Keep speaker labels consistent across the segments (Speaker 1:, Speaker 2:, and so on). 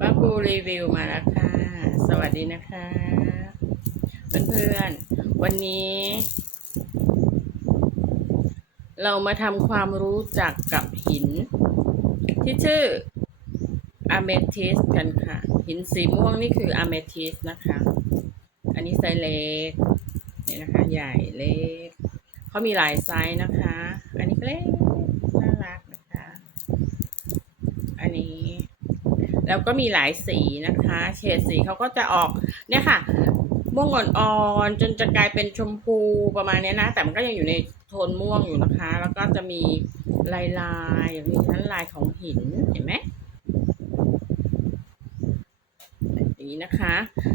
Speaker 1: ป้าปูรีวิวมาแล้วค่ะ สวัสดีนะคะ เพื่อนๆ วันนี้ เรามาทำความรู้จักกับหิน ที่ชื่ออะเมทิสกันค่ะ หินสีม่วงนี่คืออะเมทิสนะคะ อันนี้ไซส์เล็กนี่นะคะ ใหญ่เล็กเขามีหลายไซส์นะคะ อันนี้เล็กน่ารักนะคะ อันนี้ แล้วก็มีหลายสีนะคะ เฉดสีเขาก็จะออกเนี่ยค่ะ ม่วงอ่อนๆจนจะกลายเป็นชมพูประมาณนี้นะ แต่มันก็ยังอยู่ในโทนม่วงอยู่นะคะ แล้วก็จะมีลายลายมีชั้นลายของหินเห็นไหมแบบนี้นะคะ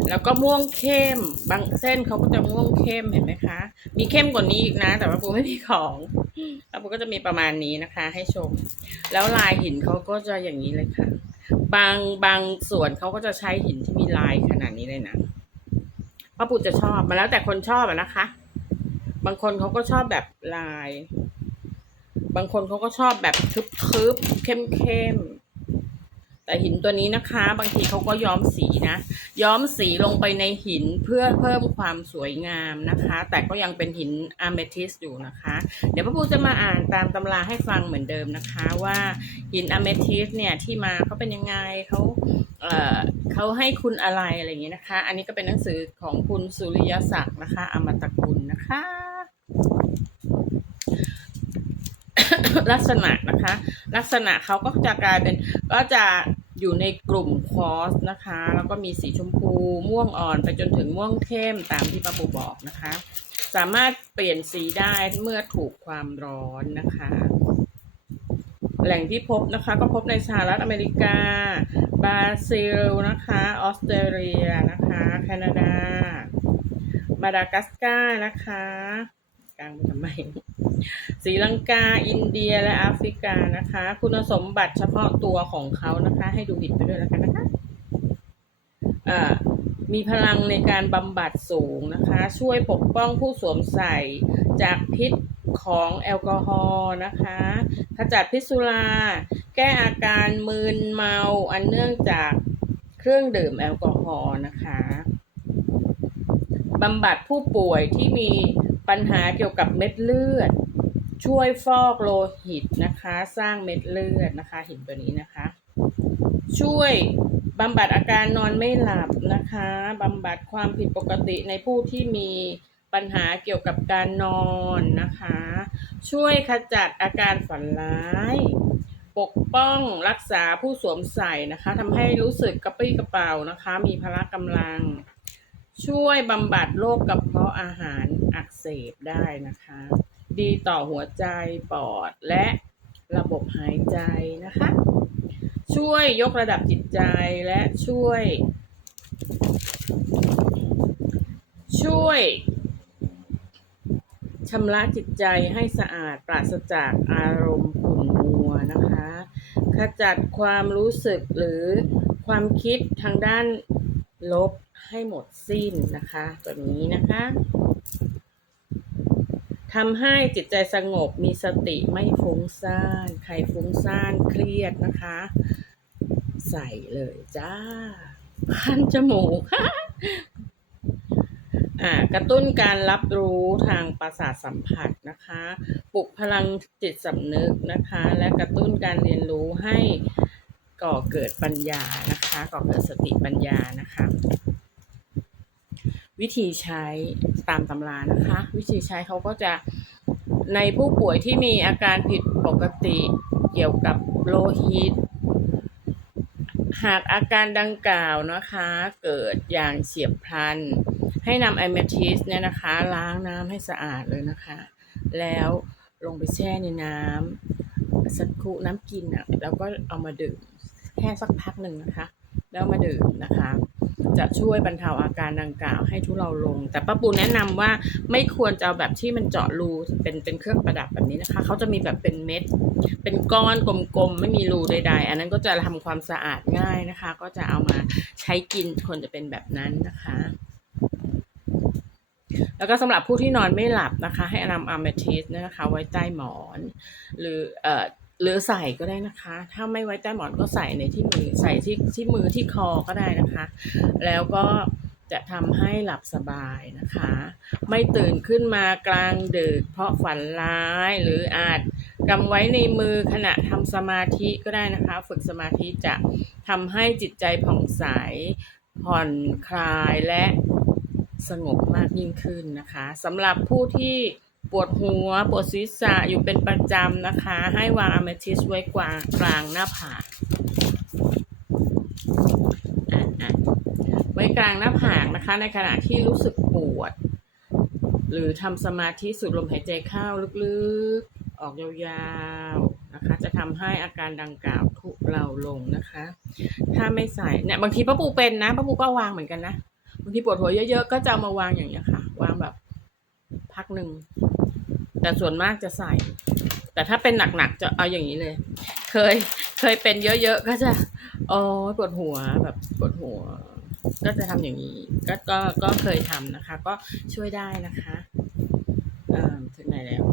Speaker 1: แล้วก็ม่วงเข้มบางเส้นเขาก็จะม่วงเข้มเห็นไหมคะ มีเข้มกว่านี้อีกนะ แต่ว่าปูไม่มีของแล้วปูก็จะมีประมาณนี้นะคะ ให้ชม แล้วลายหินเขาก็จะอย่างนี้เลยค่ะ บางบางส่วนเขาก็จะใช้หินที่มีลายขนาดนี้เลยนะป้าปูจะชอบมาแล้วแต่คนชอบอะนะคะ บางคนเขาก็ชอบแบบลาย บางคนเขาก็ชอบแบบทึบๆเข้มๆ แต่หินตัวนี้นะคะ บางทีเขาก็ย้อมสีนะ ย้อมสีลงไปในหินเพื่อเพิ่มความสวยงามนะคะ แต่ก็ยังเป็นหินอะเมทิสอยู่นะคะ เดี๋ยวป้าปูจะมาอ่านตามตำราให้ฟังเหมือนเดิมนะคะว่าหินอะเมทิสเนี่ยที่มาเขาเป็นยังไงเขาเอ่อเขาให้คุณอะไรอะไรอย่างเงี้นะคะ อันนี้ก็เป็นหนังสือของคุณสุริยศักดิ์นะคะ อมตะกุลนะคะ ลักษณะนะคะ ลักษณะเขาก็จะกลายเป็นก็จะอยู่ในกลุ่มคอสนะคะ แล้วก็มีสีชมพูม่วงอ่อนไปจนถึงม่วงเข้มตามที่ป้าปูบอกนะคะ สามารถเปลี่ยนสีได้เมื่อถูกความร้อนนะคะ แหล่งที่พบนะคะ ก็พบในสหรัฐอเมริกา บราซิลนะคะ ออสเตรเลียนะคะ แคนาดา มาดากัสการ์นะคะกลางทำไม ศรีลังกา อินเดียและแอฟริกานะคะ คุณสมบัติเฉพาะตัวของเขานะคะ ให้ดูหินไปด้วยแล้วกันนะคะมีพลังในการบำบัดสูงนะคะ ช่วยปกป้องผู้สวมใส่จากพิษของแอลกอฮอล์นะคะขจัดพิษสุรา แก้อาการมึนเมาอันเนื่องจากเครื่องดื่มแอลกอฮอล์นะคะบำบัดผู้ป่วยที่มีปัญหาเกี่ยวกับเม็ดเลือด ช่วยฟอกโลหิตนะคะ สร้างเม็ดเลือดนะคะ หินตัวนี้นะคะ ช่วยบำบัดอาการนอนไม่หลับนะคะบำบัดความผิดปกติในผู้ที่มีปัญหาเกี่ยวกับการนอนนะคะ ช่วยขจัดอาการฝันร้าย ปกป้องรักษาผู้สวมใส่นะคะทำให้รู้สึกกระปรี้กระเป๋านะคะ มีพละกำลัง ช่วยบำบัดโรคกระเพาะอาหารอักเสบได้นะคะ ดีต่อหัวใจปอดและระบบหายใจนะคะ ช่วยยกระดับจิตใจและช่วย ช่วยชำระจิตใจให้สะอาดปราศจากอารมณ์ขุ่นมัวนะคะ ขจัดความรู้สึกหรือความคิดทางด้านลบให้หมดสิ้นนะคะ ตัวนี้นะคะ ทำให้จิตใจสงบมีสติไม่ฟุ้งซ่านใครฟุ้งซ่านเครียดนะคะ ใส่เลยจ้าคันจมูกอ่ากระตุ้นการรับรู้ทางประสาทสัมผัสนะคะ ปลุกพลังจิตสำนึกนะคะ และกระตุ้นการเรียนรู้ให้ก่อเกิดปัญญานะคะ ก่อเกิดสติปัญญานะคะ วิธีใช้ตามตำรานะคะ วิธีใช้เขาก็จะในผู้ป่วยที่มีอาการผิดปกติเกี่ยวกับโลหิต หากอาการดังกล่าวนะคะเกิดอย่างเฉียบพลัน ให้นำไอเมทิสเนี่ยนะคะ ล้างน้ำให้สะอาดเลยนะคะ แล้วลงไปแช่ในน้ำสักครู่น้ำกินอะแล้วก็เอามาดื่มแค่สักพักหนึ่งนะคะ แล้วมาดื่มนะคะ จะช่วยบรรเทาอาการดังกล่าวให้ทุเลาลง แต่ป้าปูแนะนำว่าไม่ควรจะเอาแบบที่มันเจาะรูเป็นเป็นเครื่องประดับแบบนี้นะคะ เขาจะมีแบบเป็นเม็ด เป็นก้อนกลมๆ ไม่มีรูใด ๆ อันนั้นก็จะทำความสะอาดง่ายนะคะ ก็จะเอามาใช้กินควรจะเป็นแบบนั้นนะคะแล้วก็สำหรับผู้ที่นอนไม่หลับนะคะ ให้นำอะเมทิสนะคะ ไว้ใต้หมอน หรือเอ่อ หรือใส่ก็ได้นะคะ ถ้าไม่ไว้ใต้หมอนก็ใส่ในที่มือใส่ที่ที่มือที่คอก็ได้นะคะ แล้วก็จะทำให้หลับสบายนะคะ ไม่ตื่นขึ้นมากลางดึกเพราะฝันร้ายหรืออาจกำไว้ในมือขณะทำสมาธิก็ได้นะคะ ฝึกสมาธิจะทำให้จิตใจผ่องใส ผ่อนคลายและสงบมากยิ่งขึ้นนะคะสำหรับผู้ที่ ปวดหัว ปวดศีรษะอยู่เป็นประจำนะคะ ให้วางอะเมทิสไว้กลางกลางหน้าผากไว้กลางหน้าผากนะคะ ในขณะที่รู้สึกปวด หรือทำสมาธิสูดลมหายใจเข้าลึกๆ ออกยาวๆนะคะ จะทำให้อาการดังกล่าวทุเลาลงนะคะ ถ้าไม่ใส่เนี่ยบางทีป้าปูเป็นนะป้าปูก็วางเหมือนกันนะบางทีปวดหัวเยอะๆ ก็จะเอามาวางอย่างเงี้ค่ะ วางแบบพักหนึ่ง แต่ส่วนมากจะใส่ แต่ถ้าเป็นหนักๆจะเอาอย่างนี้เลย เคยเคยเป็นเยอะๆก็จะอ๋อปวดหัวแบบปวดหัว ก็จะทำอย่างนี้ ก็ก็ก็เคยทำนะคะ ก็ช่วยได้นะคะเอ่อถึงไหนแล้ว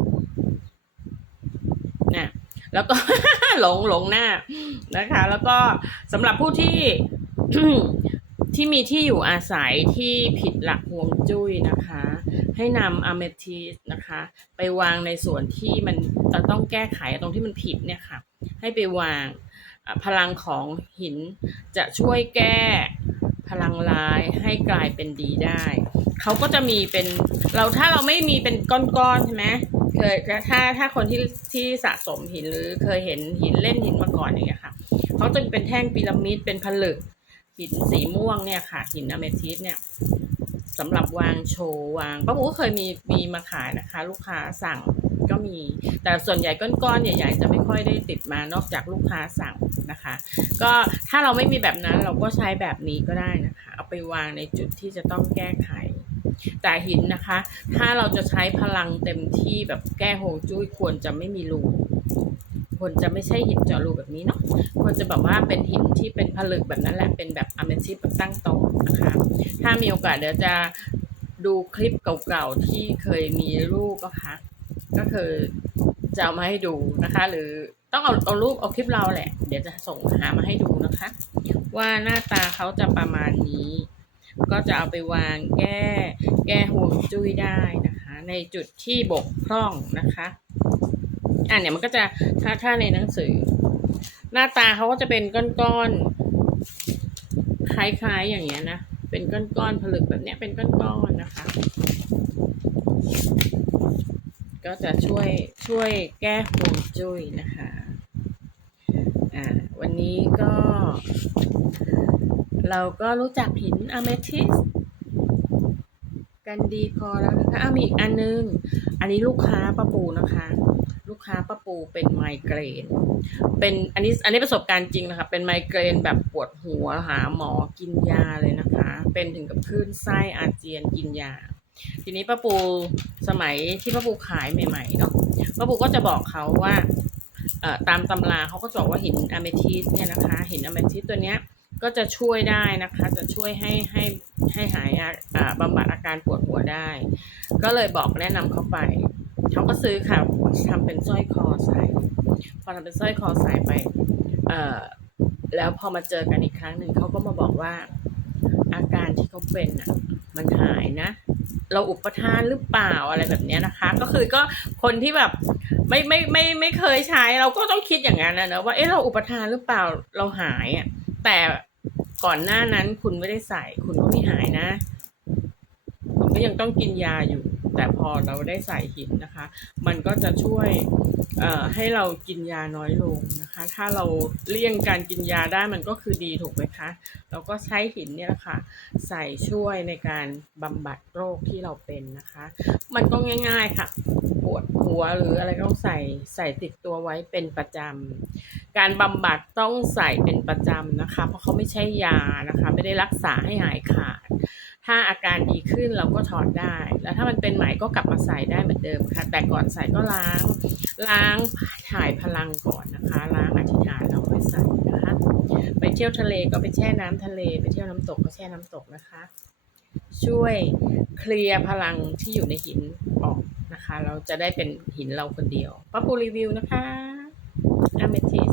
Speaker 1: เนี่ยแล้วก็หลงหลงหน้านะคะ แล้วก็สำหรับผู้ที่ ที่มีที่อยู่อาศัยที่ผิดหลักฮวงจุ้ยนะคะ ให้นำอะเมทิสนะคะ ไปวางในส่วนที่มันจะต้องแก้ไขตรงที่มันผิดเนี่ยค่ะ ให้ไปวางพลังของหินจะช่วยแก้พลังร้ายให้กลายเป็นดีได้ เขาก็จะมีเป็นเราถ้าเราไม่มีเป็นก้อนๆใช่ไหมเคยถ้าถ้าคนที่ที่สะสมหินหรือเคยเห็นหินเล่นหินมาก่อนอย่างเงี้ยค่ะเขาจะเป็นแท่งพีระมิดเป็นผลึก หินสีม่วงเนี่ยค่ะ หินอเมทิสเนี่ยสำหรับวางโชว์วางป้าปูก็เคยมีมีมาขายนะคะ ลูกค้าสั่งก็มี แต่ส่วนใหญ่ก้อนๆใหญ่ ๆ จะไม่ค่อยได้ติดมานอกจากลูกค้าสั่งนะคะ ก็ถ้าเราไม่มีแบบนั้นเราก็ใช้แบบนี้ก็ได้นะคะ เอาไปวางในจุดที่จะต้องแก้ไข แต่หินนะคะ ถ้าเราจะใช้พลังเต็มที่แบบแก้โฮงจุ้ยควรจะไม่มีรู ควรจะไม่ใช่หินเจาะรูแบบนี้เนาะควรจะแบบว่าเป็นหินที่เป็นผลึกแบบนั้นแหละเป็นแบบอเมทิสแบบตั้งโต๊ะนะคะถ้ามีโอกาสเดี๋ยวจะดูคลิปเก่าๆที่เคยมีรูปนะคะก็คือจะเอามาให้ดูนะคะ หรือต้องเอาเอารูปเอาคลิปเราแหละ เดี๋ยวจะส่งหามาให้ดูนะคะ ว่าหน้าตาเขาจะประมาณนี้ ก็จะเอาไปวางแก้ แก้ห่วงจุ้ยได้นะคะ ในจุดที่บกพร่องนะคะ อะเนี่ยมันก็จะถ้าถ้าในหนังสือ หน้าตาเขาก็จะเป็นก้อนๆคล้ายๆอย่างเงี้ยนะเป็นก้อนๆผลึกแบบเนี้ยเป็นก้อนๆนะคะ ก็จะช่วยช่วยแก้ห่วงจุ้ยนะคะอ่าวันนี้ก็ เราก็รู้จักหินอะเมทิสกันดีพอแล้วนะคะอะมีอีกอันนึง อันนี้ลูกค้าป้าปูนะคะ ลูกค้าป้าปูเป็นไมเกรน เป็นอันนี้อันนี้ประสบการณ์จริงนะคะเป็นไมเกรนแบบปวดหัวหาหมอกินยาเลยนะคะ เป็นถึงกับคลื่นไส้อาเจียนกินยา ทีนี้ป้าปูสมัยที่ป้าปูขายใหม่ๆเนาะป้าปูก็จะบอกเขาว่าตามตำราเขาก็จะบอกว่าหินอะเมทิสเนี่ยนะคะหินอะเมทิสตัวเนี้ยก็จะช่วยได้นะคะ จะช่วยให้ให้ให้หายอาอ่าบำบัดอาการปวดหัวได้ ก็เลยบอกแนะนำเขาไป เขาก็ซื้อค่ะทำเป็นสร้อยคอใส่พอทำเป็นสร้อยคอใส่ไป เอ่อ แล้วพอมาเจอกันอีกครั้งหนึ่งเขาก็มาบอกว่า อาการที่เขาเป็นอะ มันหายนะ เราอุปทานหรือเปล่าอะไรแบบนี้นะคะ ก็คือก็คนที่แบบไม่ไม่ไม่ไม่เคยใช้ เราก็ต้องคิดอย่างนั้นนะนะว่าเอ๊ะเราอุปทานหรือเปล่าเราหายอะแต่ก่อนหน้านั้นคุณไม่ได้ใส่ คุณก็ไม่หายนะ คุณก็ยังต้องกินยาอยู่ แต่พอเราได้ใส่หินนะคะ มันก็จะช่วยให้เรากินยาน้อยลงนะคะ ถ้าเราเลี่ยงการกินยาได้มันก็คือดีถูกไหมคะ เราก็ใช้หินเนี่ยแหละค่ะใส่ช่วยในการบำบัดโรคที่เราเป็นนะคะ มันก็ง่าย ๆค่ะปวดหัวหรืออะไรก็ต้องใส่ใส่ติดตัวไว้เป็นประจำ การบำบัดต้องใส่เป็นประจำนะคะ เพราะเขาไม่ใช่ยานะคะ ไม่ได้รักษาให้หายขาด ถ้าอาการดีขึ้นเราก็ถอดได้ แล้วถ้ามันเป็นไหมก็กลับมาใส่ได้เหมือนเดิมค่ะ แต่ก่อนใส่ก็ล้าง ล้างถ่ายพลังก่อนนะคะ ล้างอธิษฐานแล้วค่อยใส่นะคะ ไปเที่ยวทะเลก็ไปแช่น้ำทะเล ไปเที่ยวน้ำตกก็แช่น้ำตกนะคะ ช่วยเคลียร์พลังที่อยู่ในหินออกนะคะ เราจะได้เป็นหินเราคนเดียวป้าปูรีวิวนะคะอเมทิส